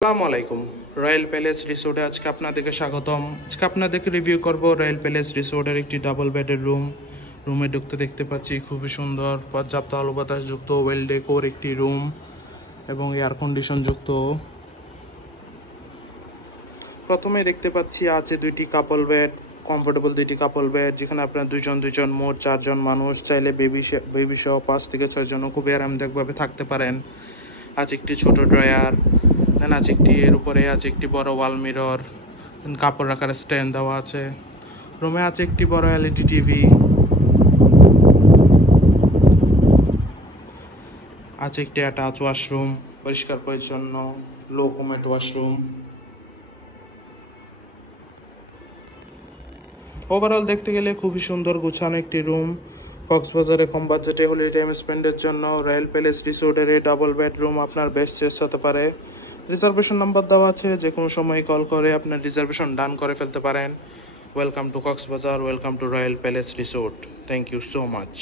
আসসালামু আলাইকুম। Royal palace রিসোর্টে আজকে আপনাদেরকে স্বাগতম। আজকে আপনাদেরকে রিভিউ করব রয়্যাল প্যালেস রিসোর্টের একটি ডাবল বেডের রুমে ঢুকতে দেখতে পাচ্ছি খুবই সুন্দর পর্যাপ্ত আলো বাতাস যুক্ত ওয়েল ডেকোর একটি রুম এবং এয়ার কন্ডিশন যুক্ত। প্রথমে দেখতে পাচ্ছি আছে দুইটি কাপল বেড, কমফোর্টেবল দুইটি কাপল বেড, যেখানে আপনার দুজন মোট 4 জন মানুষ চাইলে বেবি সহ 5 থেকে 6 জনও খুবই আরামদায়কভাবে থাকতে পারেন। আছে একটি ছোট ড্রয়ার, দেন আছে এর উপরে আছে একটি বড় ওয়াল মিরর, কাপড় রাখার স্ট্যান্ড দেওয়া আছে। রুমে আছে একটি বড় এলইডি টিভি, আছে একটি অ্যাটাচ ওয়াশরুম, পরিষ্কার পরিচ্ছন্ন লো কমেট ওয়াশরুম। ওভারঅল দেখতে গেলে খুবই সুন্দর গুছানো একটি রুম। কক্সবাজারে কম বাজেটে হলিডে টাইম স্পেন্ডের জন্য রয়্যাল প্যালেস রিসোর্টের এই ডাবল বেডরুম আপনার বেস্ট চয়েস হতে পারে। রিজার্ভেশন নাম্বার দেওয়া আছে, যে কোনো সময় কল করে আপনার রিজার্ভেশন ডান করে ফেলতে পারেন। Welcome to Cox's Bazar, welcome to royal palace resort. Thank you so much.